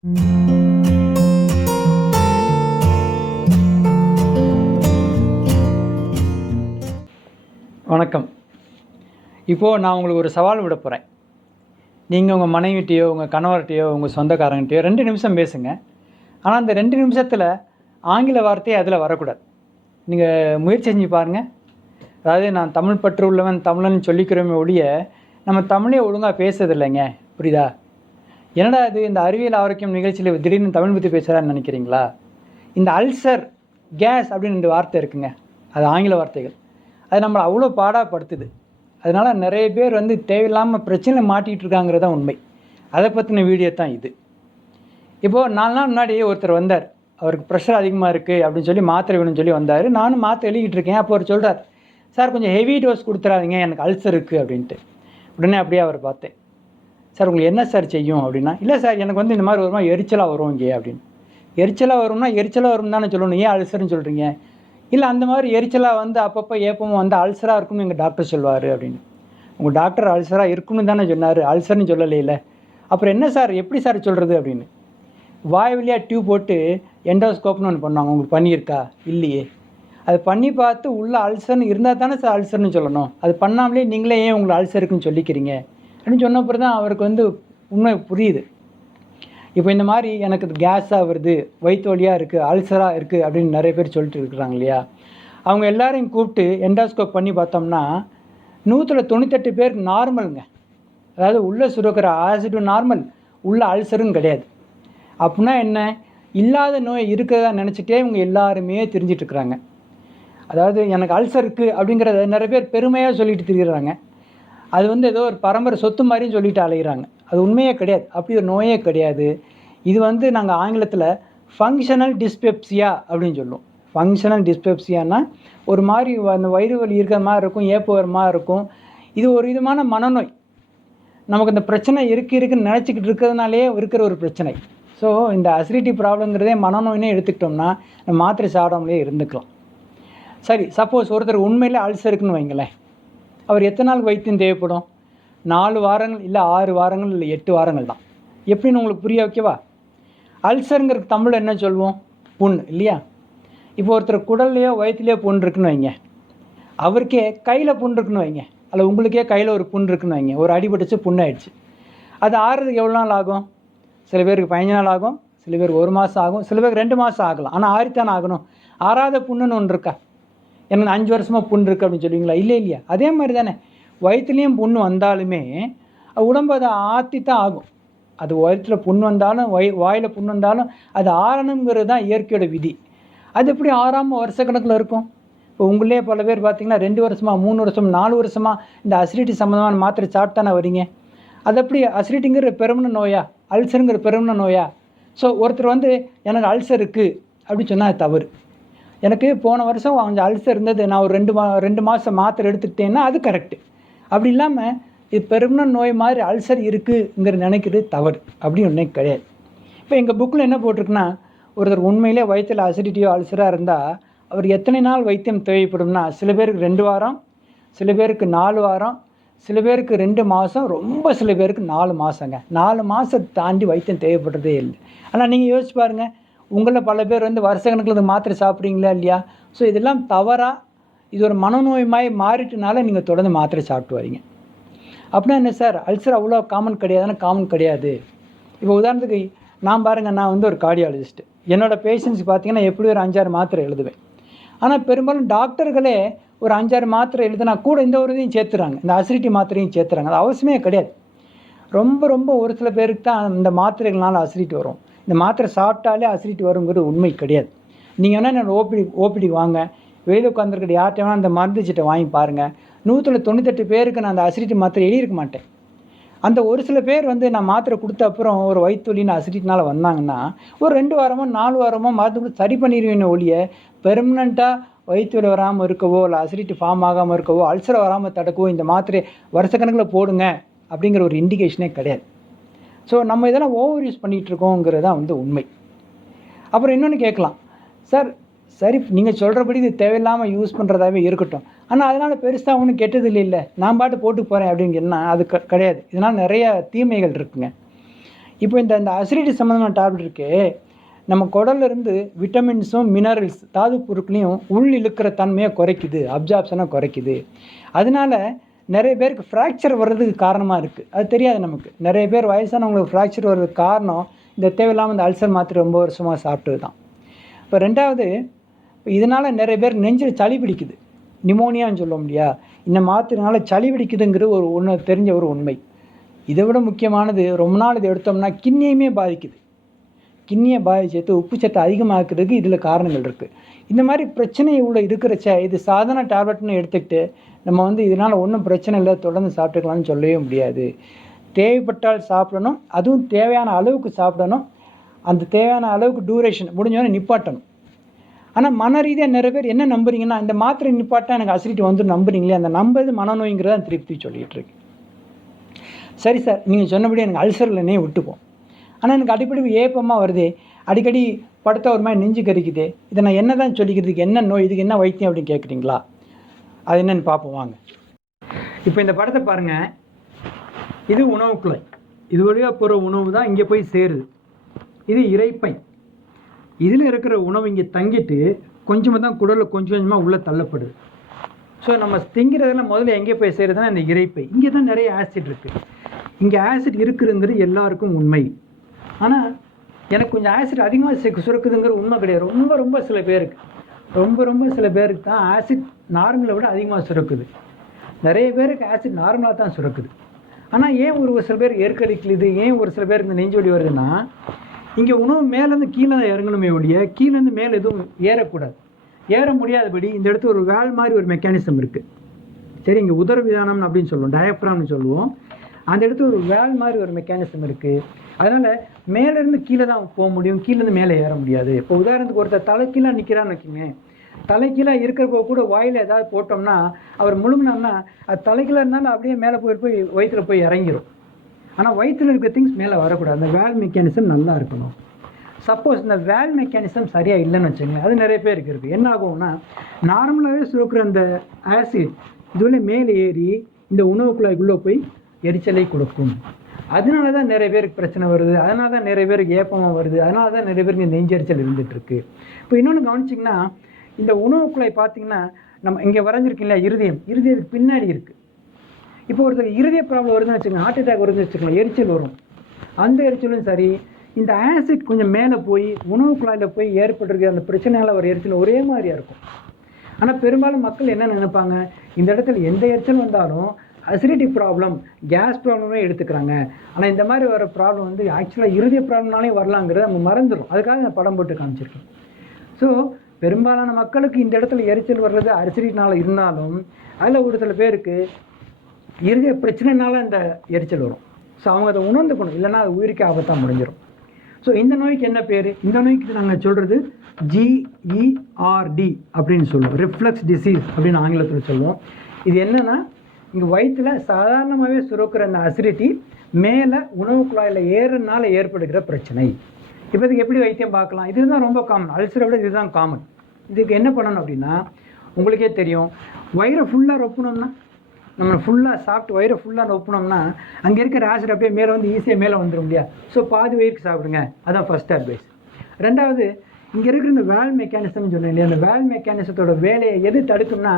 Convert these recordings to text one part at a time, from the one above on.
வணக்கம். இப்போது நான் உங்களுக்கு ஒரு சவால் விட போகிறேன். நீங்கள் உங்கள் மனைவிட்டையோ, உங்கள் கணவர்கிட்டையோ, உங்கள் சொந்தக்காரங்ககிட்டயோ 2 நிமிஷம் பேசுங்க. ஆனால் அந்த 2 நிமிஷத்தில் ஆங்கில வார்த்தை அதில் வரக்கூடாது. நீங்கள் முயற்சி செஞ்சு பாருங்கள். அதாவது நான் தமிழ் பற்று உள்ளவன் தமிழன் சொல்லிக்கிறோமே ஒழிய, நம்ம தமிழே ஒழுங்காக பேசுறதில்லைங்க. புரியுதா? என்னடா இது இந்த அறிவியல் ஆரோக்கியம் நிகழ்ச்சியில் திடீர்னு தமிழ் பற்றி பேசுகிறான்னு நினைக்கிறீங்களா? இந்த அல்சர், கேஸ் அப்படின்னு 2 வார்த்தை இருக்குங்க. அது ஆங்கில வார்த்தைகள். அது நம்மளை அவ்வளோ பாடாப்படுத்துது. அதனால் நிறைய பேர் தேவையில்லாமல் பிரச்சனையில் மாட்டிகிட்டு இருக்காங்கிறது தான் உண்மை. அதை பற்றின வீடியோ தான் இது. இப்போது 4 நாள் முன்னாடி ஒருத்தர் வந்தார். அவருக்கு ப்ரெஷர் அதிகமாக இருக்குது அப்படின்னு சொல்லி மாத்திரை வேணும்னு சொல்லி வந்தார். நானும் மாத்திரை எழுதிக்கிட்டு இருக்கேன். அப்போ அவர் சொல்கிறார், சார் கொஞ்சம் ஹெவி டோஸ் கொடுத்துறாதீங்க, எனக்கு அல்சர் இருக்குது அப்படின்ட்டு. உடனே அப்படியே அவர் பார்த்தேன். சார் உங்களுக்கு என்ன சார் செய்யும் அப்படின்னா, இல்லை சார் எனக்கு இந்த மாதிரி வருமா எரிச்சலாக வரும் இங்கே அப்படின்னு. எரிச்சலாக வரும்னா எரிச்சலாக வரும் தானே சொல்லணும், ஏன் அல்சர்னு சொல்கிறீங்க? இல்லை அந்த மாதிரி எரிச்சலாக அப்பப்போ ஏப்பமும் அல்சராக இருக்குன்னு எங்கள் டாக்டர் சொல்லுவார் அப்படின்னு. உங்கள் டாக்டர் அல்சராக இருக்குன்னு தானே சொன்னார், அல்சர்னு சொல்லலையில. அப்புறம் என்ன சார், எப்படி சார் சொல்கிறது அப்படின்னு. வாய் வழியாக டியூப் போட்டு எண்டோஸ்கோப்னு ஒன்று பண்ணுவாங்க. உங்களுக்கு பண்ணியிருக்கா? இல்லையே. அது பண்ணி பார்த்து உள்ள அல்சர்னு இருந்தால் தானே சார் அல்சர்னு சொல்லணும். அது பண்ணாமலே நீங்களே ஏன் உங்களை அல்சருக்குன்னு சொல்லிக்கிறீங்க அப்படின்னு சொன்னப்பறம் தான் அவருக்கு உண்மை புரியுது. இப்போ இந்த மாதிரி எனக்கு கேஸாக வருது, வயிற்று வலியாக இருக்குது, அல்சராக இருக்குது அப்படின்னு நிறைய பேர் சொல்லிட்டு இருக்கிறாங்க இல்லையா? அவங்க எல்லாரையும் கூப்பிட்டு எண்டோஸ்கோப் பண்ணி பார்த்தோம்னா 198 பேருக்கு நார்மலுங்க. அதாவது உள்ளே சுரக்கிற ஆசிடும் நார்மல், உள்ள அல்சரும் கிடையாது. அப்படின்னா என்ன? இல்லாத நோய் இருக்கிறதா நினச்சிட்டே இவங்க எல்லாருமே தெரிஞ்சிட்ருக்குறாங்க. அதாவது எனக்கு அல்சர் இருக்குது அப்படிங்கிறத நிறைய பேர் பெருமையாக சொல்லிட்டு திரிகிறாங்க. அது ஏதோ ஒரு பரம்பரை சொத்து மாதிரியும் சொல்லிட்டு அலைகிறாங்க. அது உண்மையே கிடையாது. அப்படி ஒரு நோயே கிடையாது. இது நாங்கள் ஆங்கிலத்தில் ஃபங்க்ஷனல் டிஸ்பெப்சியா அப்படின்னு சொல்லுவோம். ஃபங்க்ஷனல் டிஸ்பெப்சியானா ஒரு மாதிரி அந்த வயிறு வலி இருக்கிற மாதிரி இருக்கும், ஏப்பம் வர மாதிரி இருக்கும். இது ஒரு விதமான மனநோய். நமக்கு இந்த பிரச்சனை இருக்குன்னு நினச்சிக்கிட்டு இருக்கிறதுனாலே இருக்கிற ஒரு பிரச்சனை. ஸோ இந்த அசிடிட்டி ப்ராப்ளங்கிறதே மனநோயினே எடுத்துக்கிட்டோம்னா நம்ம மாத்திரை சாப்பிடாமலே இருந்துக்கலாம். சரி, சப்போஸ் ஒருத்தர் உண்மையிலே அல்சர் இருக்குன்னு வைங்களேன். அவர் எத்தனை நாள் வைத்தியம் தேவைப்படும்? 4 வாரங்கள், இல்லை 6 வாரங்கள், இல்லை 8 வாரங்கள் தான். எப்படின்னு உங்களுக்கு புரிய வைக்கவா? அல்சருங்கிறதுக்கு தமிழில் என்ன சொல்லுவோம்? புண் இல்லையா? இப்போ ஒருத்தர் குடல்லையோ வயிற்றுலையோ புண் இருக்குன்னு வைங்க. அவருக்கே கையில் புண் இருக்குன்னு வைங்க, அல்ல உங்களுக்கே கையில் ஒரு புண் இருக்குன்னு வைங்க. ஒரு அடிபட்டுச்சு, புண்ணாயிடுச்சு. அது ஆறுறதுக்கு எவ்வளோ நாள் ஆகும்? சில பேருக்கு 15 நாள் ஆகும், சில பேருக்கு 1 மாதம் ஆகும், சில பேருக்கு 2 மாதம் ஆகலாம். ஆனால் ஆறித்தானே ஆகணும். ஆறாத புண்ணுன்னு ஒன்று இருக்கா? எனக்கு 5 வருஷமாக புண் இருக்குது அப்படின்னு சொல்லுவீங்களா? இல்லையா? அதே மாதிரி தானே வயிற்றுலேயும் புண்ணு வந்தாலுமே உடம்பு அதை ஆற்றி தான் ஆகும். அது வயிற்றில் புண் வந்தாலும் வாயில் புண் வந்தாலும் அது ஆறணுங்கிறது தான் இயற்கையோட விதி. அது எப்படி ஆறாமல் வருஷக்கணக்கில் இருக்கும்? இப்போ உங்களே பல பேர் பார்த்திங்கன்னா 2 வருஷமாக, 3 வருஷம், 4 வருஷமாக இந்த அசிடிட்டி சம்மந்தமான மாத்திரை சாப்பிட்டானே வரீங்க. அது எப்படி அசிடிட்டிங்கிற பெருமன நோயா, அல்சருங்கிற பெருமன நோயா? ஸோ ஒருத்தர் எனக்கு அல்சர் இருக்குது அப்படின்னு சொன்னால் அது தவறு. எனக்கு போன வருஷம் கொஞ்சம் அல்சர் இருந்தது, நான் ஒரு 2 மாதம் மாத்திரை எடுத்துக்கிட்டேன்னா அது கரெக்டு. அப்படி இல்லாமல் இது பெருமனன்ட் நோய் மாதிரி அல்சர் இருக்குங்கிற நினைக்கிறது தவறு. அப்படின்னு ஒன்றே கிடையாது. இப்போ எங்கள் புக்கில் என்ன போட்டிருக்குன்னா, ஒருத்தர் உண்மையிலே வயிற்றில் அசிடிட்டியோ அல்சராக இருந்தால் அவர் எத்தனை நாள் வைத்தியம் தேவைப்படும்னா, சில பேருக்கு 2 வாரம், சில பேருக்கு 4 வாரம், சில பேருக்கு 2 மாதம், ரொம்ப சில பேருக்கு 4 மாதங்க. 4 மாதத்தை தாண்டி வைத்தியம் தேவைப்படுறதே இல்லை. ஆனால் நீங்கள் யோசிச்சு பாருங்கள், உங்களில் பல பேர் வருஷக்கணக்கில் மாத்திரை சாப்பிட்றீங்களா இல்லையா? ஸோ இதெல்லாம் தவறாக, இது ஒரு மனநோய் மாதிரி மாறிட்டனால நீங்கள் தொடர்ந்து மாத்திரை சாப்பிட்டு வரீங்க. அப்படின்னா என்ன சார், அல்சர் அவ்வளோ காமன் கிடையாதுன்னா? காமன் கிடையாது. இப்போ உதாரணத்துக்கு நான் பாருங்கள், நான் ஒரு கார்டியாலஜிஸ்ட்டு. என்னோடய பேஷண்ட்ஸ் பார்த்திங்கன்னா எப்படி ஒரு 5-6 மாத்திரை எழுதுவேன். ஆனால் பெரும்பாலும் டாக்டர்களே ஒரு 5-6 மாத்திரை எழுதுனா கூட இந்த ஒரு இதையும் சேர்த்துறாங்க, இந்த அசிடிட்டி மாத்திரையும் சேர்த்துறாங்க. அது அவசியமே கிடையாது. ரொம்ப ஒரு சில பேருக்கு தான் இந்த மாத்திரைகள்னால அசிடிட்டி வரும். இந்த மாத்திரை சாப்பிட்டாலே அசிடிட்டி வருங்கிறது உண்மை கிடையாது. நீங்கள் வேணால் என்னோட ஓபிடி வாங்க, வெளியில் உட்காந்துருக்கிற யார்கிட்ட வேணால் அந்த மருந்து சீட்டை வாங்கி பாருங்கள். 198 பேருக்கு நான் அந்த அசிடிட்டி மாத்திரை எழுதியிருக்க மாட்டேன். அந்த ஒரு சில பேர் நான் மாத்திரை கொடுத்த அப்புறம் ஒரு வயிற்று வலின்னு அசிடிட்டினால வந்தாங்கன்னா ஒரு 2 வாரமோ 4 வாரமோ மருந்து கொடுத்து சரி பண்ணிடுவேன்னு ஒழிய, பெர்மனண்ட்டாக வயிற்று வலி வராமல் இருக்கவோ, இல்லை அசிடிட்டி ஃபார்ம் ஆகாமல் இருக்கவோ, அல்சரை வராமல் தடுக்கவோ இந்த மாத்திரை வருஷக்கணக்கில் போடுங்க அப்படிங்கிற ஒரு இண்டிகேஷனே கிடையாது. ஸோ நம்ம இதெல்லாம் ஓவர் யூஸ் பண்ணிகிட்ருக்கோங்கிறது தான் உண்மை. அப்புறம் இன்னொன்று கேட்கலாம், சார் சரி நீங்கள் சொல்கிறபடி இது தேவையில்லாமல் யூஸ் பண்ணுறதாவே இருக்கட்டும், ஆனால் அதனால் பெருசாக ஒன்றும் கெட்டது இல்லை, நான் பாட்டு போட்டு போகிறேன் அப்படின்னு சொன்னால் அது கிடையாது. இதனால் நிறைய தீமைகள் இருக்குங்க. இப்போ இந்த இந்த அசிடிட்டி சம்மந்தமான டேப்லெட் இருக்குது, நம்ம குடல்லேருந்து விட்டமின்ஸும் மினரல்ஸ் தாது பொருட்களையும் உள் இழுக்கிற தன்மையை குறைக்குது, அப்சார்ப்ஷனை குறைக்குது. அதனால நிறைய பேருக்கு ஃப்ராக்சர் வர்றதுக்கு காரணமாக இருக்குது. அது தெரியாது நமக்கு. நிறைய பேர் வயசானவங்களுக்கு ஃப்ராக்சர் வர்றதுக்கு காரணம் இந்த தேவையில்லாமல் இந்த அல்சர் மாத்திரை ரொம்ப வருஷமாக சாப்பிட்டது தான். இப்போ ரெண்டாவது, இதனால் நிறைய பேர் நெஞ்சில் சளி பிடிக்குது, நிமோனியான்னு சொல்ல முடியா. இந்த மாத்திரைனால சளி பிடிக்குதுங்கிறது ஒன்று தெரிஞ்ச ஒரு உண்மை. இதை விட முக்கியமானது, ரொம்ப நாள் இதை எடுத்தோம்னா கிட்னியுமே பாதிக்குது. கிட்னியை பாதிச்சது உப்பு சத்து அதிகமாக்குறதுக்கு இதில் காரணங்கள் இருக்குது. இந்த மாதிரி பிரச்சனை இவ்வளோ இருக்கிறச்ச இது சாதாரண டேப்லெட்னு எடுத்துக்கிட்டு நம்ம இதனால் ஒன்றும் பிரச்சனை இல்லை தொடர்ந்து சாப்பிட்டுக்கலாம்னு சொல்லவே முடியாது. தேவைப்பட்டால் சாப்பிடணும், அதுவும் தேவையான அளவுக்கு சாப்பிடணும். அந்த தேவையான அளவுக்கு டூரேஷன் முடிஞ்சோடனே நிப்பாட்டணும். ஆனால் மன ரீதியாக நிறைய பேர் என்ன நம்புறீங்கன்னா, இந்த மாத்திரை நிப்பாட்டா எனக்கு அசிடிட்டி வந்து நம்புறீங்களே, அந்த நம்புறது மனநோய்ங்கிறத திருப்பி சொல்லிகிட்டு இருக்கு. சரி சார், நீங்கள் சொன்னபடி எனக்கு அல்சர் இல்லைன்னே விட்டுப்போம். ஆனால் எனக்கு அடிக்கடி ஏப்பமாக வருது, அடிக்கடி படுத்த ஒரு மாதிரி நெஞ்சு கறிக்குது, இதை நான் என்ன தான் சொல்லிக்கிறதுக்கு, என்ன நோய், இதுக்கு என்ன வைத்தியம் அப்படின்னு கேட்குறீங்களா? அது என்னென்னு பார்ப்போம் வாங்க. இப்போ இந்த படத்தை பாருங்கள். இது உணவு குழாய், இது வழியாக போகிற உணவு தான் இங்கே போய் சேருது. இது இரைப்பை. இதில் இருக்கிற உணவு இங்கே தங்கிட்டு கொஞ்சமாக தான் குடலில் கொஞ்சம் கொஞ்சமாக உள்ளே தள்ளப்படுது. ஸோ நம்ம திங்கிறதுல முதல்ல எங்கே போய் சேருதுன்னா இந்த இரைப்பை. இங்கே தான் நிறைய ஆசிட் இருக்குது. இங்கே ஆசிட் இருக்குதுங்கிறது எல்லாருக்கும் உண்மை. ஆனால் எனக்கு கொஞ்சம் ஆசிட் அதிகமாக சுரக்குதுங்கிற உண்மை கிடையாது. ரொம்ப சில பேருக்கு தான் ஆசிட் நார்மலை விட அதிகமாக சுரக்குது. நிறைய பேருக்கு ஆசிட் நார்மலாக தான் சுரக்குது. ஆனால் ஏன் ஒரு சில பேர் ஏற்கடிக்கலுது, ஏன் ஒரு சில பேருக்கு இந்த நெஞ்சு வலி வருதுன்னா, இங்கே உணவு மேலேருந்து கீழே தான் இறங்கணுமே ஒழிய கீழேருந்து மேலே எதுவும் ஏறக்கூடாது. ஏற முடியாதபடி இந்த இடத்துல ஒரு வேல் மாதிரி ஒரு மெக்கானிசம் இருக்குது. சரி, இங்கே உதரவிதானம் அப்படின்னு சொல்லுவோம், டயப்ராம்னு சொல்லுவோம். அந்த இடத்துல ஒரு வேல் மாதிரி ஒரு மெக்கானிசம் இருக்குது. அதனால் மேலேருந்து கீழே தான் போக முடியும், கீழேருந்து மேலே ஏற முடியாது. இப்போ உதாரணத்துக்கு ஒருத்தர் தலைக்கீழாக நிற்கிறான்னு வச்சுக்கோங்க, தலைக்கீழாக இருக்கிறப்போ கூட வாயில் ஏதாவது போட்டோம்னா அவர் முழுங்கினோம்னா அது தலைக்கீழாக இருந்தாலும் அப்படியே மேலே போய் வயிற்றுல போய் இறங்கிடும். ஆனால் வயிற்றில் இருக்கிற திங்ஸ் மேலே வரக்கூடாது. அந்த வேல் மெக்கானிசம் நல்லா இருக்கணும். சப்போஸ் இந்த வேல் மெக்கானிசம் சரியாக இல்லைன்னு வச்சுக்கோங்க, அது நிறைய பேருக்கு இருக்குது. என்ன ஆகும்னா, நார்மலாகவே சுரக்கிற அந்த ஆசிட் இதுவரை மேலே ஏறி இந்த உணவு குழாய்க்குள்ளே போய் எரிச்சலை கொடுக்கும். அதனால தான் நிறைய பேருக்கு பிரச்சனை வருது, அதனால தான் நிறைய பேருக்கு ஏப்பமாக வருது, அதனால தான் நிறைய பேருக்கு நெஞ்செரிச்சல் இருந்துகிட்ருக்கு. இப்போ இன்னொன்று கவனிச்சிங்கன்னா, இந்த உணவு குழாய் பார்த்திங்கன்னா நம்ம இங்கே வரைஞ்சிருக்கீங்களா, இருதயத்துக்கு பின்னாடி இருக்குது. இப்போ ஒருத்தர் இருதய ப்ராப்ளம் வருதுன்னு வச்சுக்கோங்க, ஹார்ட் அட்டாக் வருதுன்னு வச்சுக்கலாம், எரிச்சல் வரும். அந்த எரிச்சலும் சரி, இந்த ஆசிட் கொஞ்சம் மேலே போய் உணவு குழாயில் போய் ஏற்பட்டிருக்க அந்த பிரச்சனையால் ஒரு எரிச்சல் ஒரே மாதிரியாக இருக்கும். ஆனால் பெரும்பாலும் மக்கள் என்ன நினைப்பாங்க, இந்த இடத்துல எந்த எரிச்சல் வந்தாலும் அசிடிட்டி ப்ராப்ளம், கேஸ் ப்ராப்ளமே எடுத்துக்கிறாங்க. ஆனால் இந்த மாதிரி வர ப்ராப்ளம் ஆக்சுவலாக இருதய ப்ராப்ளம்னாலே வரலாங்கிறத நம்ம மறந்துடும். அதுக்காக நான் படம் போட்டு காமிச்சிருக்கேன். ஸோ பெரும்பாலான மக்களுக்கு இந்த இடத்துல எரிச்சல் வர்றது அசிடிட்டினால இருந்தாலும், அதில் ஒரு சில பேருக்கு இருதய பிரச்சனைனால இந்த எரிச்சல் வரும். ஸோ அவங்க அதை உணர்ந்துக்கணும், இல்லைன்னா அது உயிருக்கு ஆபத்தாக முடிஞ்சிடும். ஸோ இந்த நோய்க்கு என்ன பேர்? இந்த நோய்க்கு நாங்கள் சொல்கிறது GERD அப்படின்னு சொல்லுவோம், ரிஃப்ளக்ஸ் டிசீஸ் அப்படின்னு ஆங்கிலத்தில் சொல்லுவோம். இது என்னென்னா, இங்கே வயிற்றில் சாதாரணமாகவே சுரக்கிற அந்த அசிடிட்டி மேலே உணவு குழாயில் ஏறுறதுனால ஏற்படுகிற பிரச்சனை. இப்போ இதுக்கு எப்படி வைத்தியம் பார்க்கலாம்? இதுதான் ரொம்ப காமன், அல்சரை விட இதுதான் காமன். இதுக்கு என்ன பண்ணணும் அப்படின்னா, உங்களுக்கே தெரியும், வயிறை ஃபுல்லாக ரொப்பணும்னா, நம்ம ஃபுல்லாக சாப்பிட்டு வயிறை ஃபுல்லாக ரொப்பினோம்னா அங்கே இருக்கிற ஆசிட் அப்படியே மேலே ஈஸியாக மேலே வந்துடும் இல்லையா? ஸோ பாதி வயிறுக்கு சாப்பிடுங்க, அதான் ஃபஸ்ட் அட்வைஸ். ரெண்டாவது, இங்கே இருக்கிற இந்த வேல் மெக்கானிசம்னு சொன்னேன் இல்லையா, அந்த வேல் மெக்கானிசத்தோட வேலையை எது தடுக்கும்னா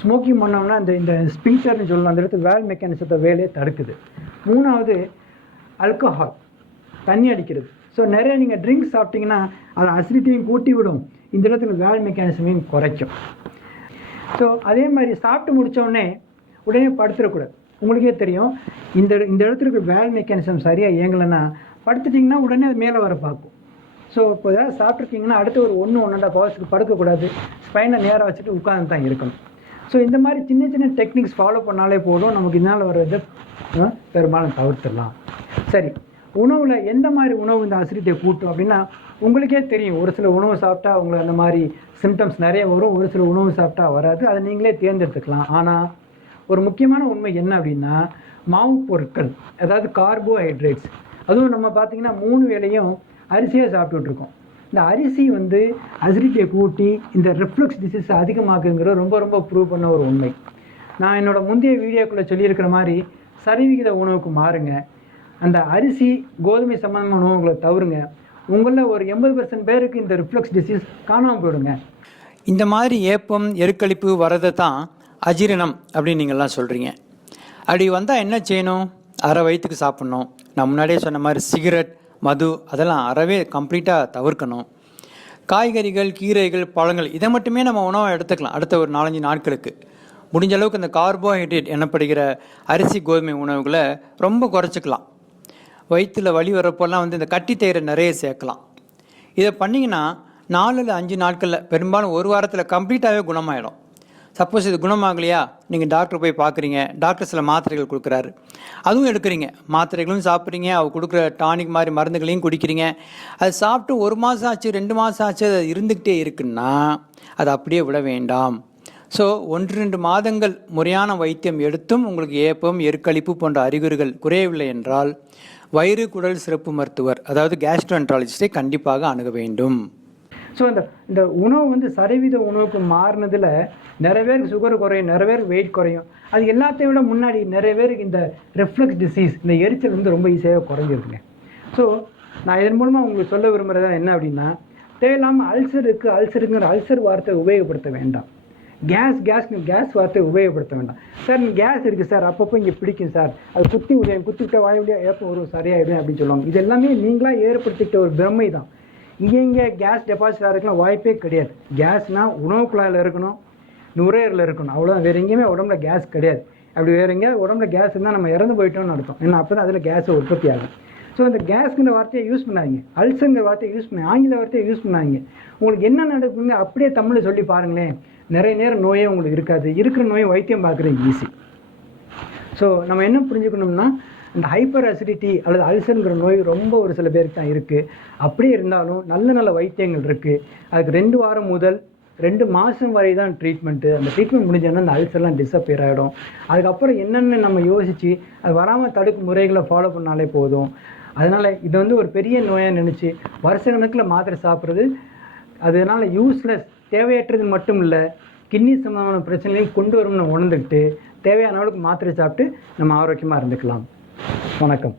ஸ்மோக்கிங் பண்ணோம்னா இந்த ஸ்பிங்டர்னு சொல்லணும், அந்த இடத்துல வேல் மெக்கானிசத்தோட வேலையை தடுக்குது. மூணாவது, ஆல்கஹால், தண்ணி அடிக்கிறது. ஸோ நிறைய நீங்கள் ட்ரிங்க்ஸ் சாப்பிட்டிங்கன்னா அது அசிடிட்டியும் கூட்டி விடும், இந்த இடத்துல வேல் மெக்கானிசமையும் குறைக்கும். ஸோ அதே மாதிரி சாப்பிட்டு முடித்தோடனே உடனே படுத்துடக்கூடாது. உங்களுக்கே தெரியும், இந்த இடத்துல இருக்கிற வேல் மெக்கானிசம் சரியாக இயங்கலைன்னா படுத்துட்டிங்கன்னா உடனே அது மேலே வர பார்க்கும். ஸோ இப்போ ஏதாவது சாப்பிட்ருக்கீங்கன்னா அடுத்து ஒரு 1-1.5 ஹவர்ஸுக்கு படுக்கக்கூடாது, ஸ்பைனை நேராக வச்சுட்டு உட்கார்ந்து தான் இருக்கணும். ஸோ இந்த மாதிரி சின்ன டெக்னிக்ஸ் ஃபாலோ பண்ணாலே போதும், நமக்கு இதனால் வர்றது பெரும்பாலும் தவிர்த்துடலாம். சரி, உணவில் எந்த மாதிரி உணவு இந்த அசிடிட்டியை கூட்டும் அப்படின்னா, உங்களுக்கே தெரியும், ஒரு சில உணவு சாப்பிட்டா உங்களுக்கு அந்த மாதிரி சிம்டம்ஸ் நிறைய வரும், ஒரு சில உணவு சாப்பிட்டா வராது, அதை நீங்களே தேர்ந்தெடுத்துக்கலாம். ஆனால் ஒரு முக்கியமான உண்மை என்ன அப்படின்னா, மாவு பொருட்கள், அதாவது கார்போஹைட்ரேட்ஸ், அதுவும் நம்ம பார்த்திங்கன்னா 3 வேளையும் அரிசியாக சாப்பிட்டுட்ருக்கோம். இந்த அரிசி அசிடிட்டியை கூட்டி இந்த ரிஃப்ளக்ஸ் டிசீஸ் அதிகமாக்குங்கிற ரொம்ப ப்ரூவ் பண்ண ஒரு உண்மை. நான் என்னோடய முந்தைய வீடியோக்குள்ளே சொல்லியிருக்கிற மாதிரி சரிவிகித உணவுக்கு மாறுங்க. அந்த அரிசி கோதுமை சம்பந்தமான உணவுகளை தவிருங்க. உங்களில் ஒரு 80% பேருக்கு இந்த ரிஃப்ளக்ஸ் டிசீஸ் காணாமல் போயிடுங்க. இந்த மாதிரி ஏப்பம் எருக்களிப்பு வரதை தான் அஜீரணம் அப்படின்னு நீங்கள்லாம் சொல்கிறீங்க. அப்படி வந்தால் என்ன செய்யணும்? அரை வயிற்றுக்கு சாப்பிட்ணும். நான் முன்னாடியே சொன்ன மாதிரி சிகரெட், மது அதெல்லாம் அறவே கம்ப்ளீட்டாக தவிர்க்கணும். காய்கறிகள், கீரைகள், பழங்கள் இதை மட்டுமே நம்ம உணவை எடுத்துக்கலாம் அடுத்த ஒரு 4-5 நாட்களுக்கு. முடிஞ்ச அளவுக்கு இந்த கார்போஹைட்ரேட் எனப்படுகிற அரிசி கோதுமை உணவுகளை ரொம்ப குறைச்சிக்கலாம். வயிற்றில் வலி வரப்போலாம் இந்த கட்டி தயிரை நிறைய சேர்க்கலாம். இதை பண்ணிங்கன்னா 4-5 நாட்களில், பெரும்பாலும் ஒரு வாரத்தில் கம்ப்ளீட்டாகவே குணமாயிடும். சப்போஸ் இது குணமாகலையா, நீங்கள் டாக்டர் போய் பார்க்குறீங்க, டாக்டர் சில மாத்திரைகள் கொடுக்குறாரு, அதுவும் எடுக்கிறீங்க, மாத்திரைகளும் சாப்பிட்றீங்க, அவர் கொடுக்குற டானிக் மாதிரி மருந்துகளையும் குடிக்கிறீங்க. அது சாப்பிட்டு 1 மாதம் ஆச்சு, 2 மாதம் ஆச்சு, அது இருந்துக்கிட்டே இருக்குன்னா அதை அப்படியே விட வேண்டாம். ஸோ 1-2 மாதங்கள் முறையான வைத்தியம் எடுத்தும் உங்களுக்கு ஏப்பம், எருக்களிப்பு போன்ற அறிகுறிகள் குறையவில்லை என்றால் வயிறு குடல் சிறப்பு மருத்துவர், அதாவது கேஸ்ட்ரோஎன்ட்ராலஜிஸ்டை கண்டிப்பாக அணுக வேண்டும். ஸோ இந்த உணவு சரிவித உணவுக்கு மாறினதில் நிறைய பேருக்கு சுகர் குறையும், நிறைய பேருக்கு வெயிட் குறையும். அது எல்லாத்தையும் விட முன்னாடி நிறைய பேருக்கு இந்த ரெஃப்ளக்ஸ் டிசீஸ், இந்த எரிச்சல் ரொம்ப ஈஸியாக குறைஞ்சிருக்குங்க. ஸோ நான் இதன் மூலமாக உங்களுக்கு சொல்ல விரும்புகிறது என்ன அப்படின்னா, தேவையில்லாமல் அல்சருங்கிற அல்சர் வார்த்தை உபயோகப்படுத்த வேண்டாம். கேஸ் வார்த்தை உபயோகப்படுத்த வேண்டாம். சார் கேஸ் இருக்குது சார், அப்பப்போ இங்கே பிடிக்கும் சார், அது குத்திவிட்ட வாய் வழியாக ஏப்பம் வரும், சரியாயிடும் அப்படின்னு சொல்லுவாங்க. இது எல்லாமே நீங்களாக ஏற்படுத்திக்கிட்ட ஒரு பிரமை தான். இங்கே கேஸ் டெபாசிட் ஆகிறதுக்குலாம் வாய்ப்பே கிடையாது. கேஸ்னால் உணவு குழாயில் இருக்கணும், நுரையீரலில் இருக்கணும், அவ்வளோதான். வேறு எங்கேயுமே உடம்புல கேஸ் கிடையாது. அப்படி வேறு எங்கேயாவது உடம்புல கேஸ் இருந்தால் நம்ம இறந்து போயிட்டோம்னு அர்த்தம். ஏன்னா அப்போ தான் அதில் கேஸை உற்பத்தி ஆகும். ஸோ இந்த கேஸ்ங்கிற வார்த்தையை யூஸ் பண்ணாங்க, அல்சருங்கிற வார்த்தையை யூஸ் பண்ணாங்க, ஆங்கில வார்த்தையை யூஸ் பண்ணாங்க. உங்களுக்கு என்ன நடக்குங்க அப்படியே தமிழில் சொல்லி பாருங்களேன். நிறைய நேரம் நோயே உங்களுக்கு இருக்காது. இருக்கிற நோயை வைத்தியம் பார்க்குறது ஈஸி. ஸோ நம்ம என்ன புரிஞ்சுக்கணும்னா, இந்த ஹைப்பர் அசிடிட்டி அல்லது அல்சருங்கிற நோய் ரொம்ப ஒரு சில பேருக்கு தான் இருக்குது. அப்படியே இருந்தாலும் நல்ல வைத்தியங்கள் இருக்குது. அதுக்கு 2 வாரம் முதல் 2 மாதம் வரை தான் ட்ரீட்மெண்ட்டு. அந்த ட்ரீட்மெண்ட் முடிஞ்சோன்னா அந்த அல்சர்லாம் டிஸப்பியர் ஆகிடும். அதுக்கப்புறம் என்னென்னு நம்ம யோசித்து அது வராமல் தடுக்கும் முறைகளை ஃபாலோ பண்ணாலே போதும். அதனால் இது ஒரு பெரிய நோயாக நினச்சி வருஷக்கணக்கில் மாத்திரை சாப்பிட்றது அதனால் யூஸ்லெஸ், தேவையற்றது மட்டும் இல்லை, கிட்னி சம்பந்தமான பிரச்சனையும் கொண்டு வரும்னு உணர்ந்துக்கிட்டு தேவையான அளவுக்கு மாத்திரை சாப்பிட்டு நம்ம ஆரோக்கியமாக இருந்துக்கலாம். வணக்கம்.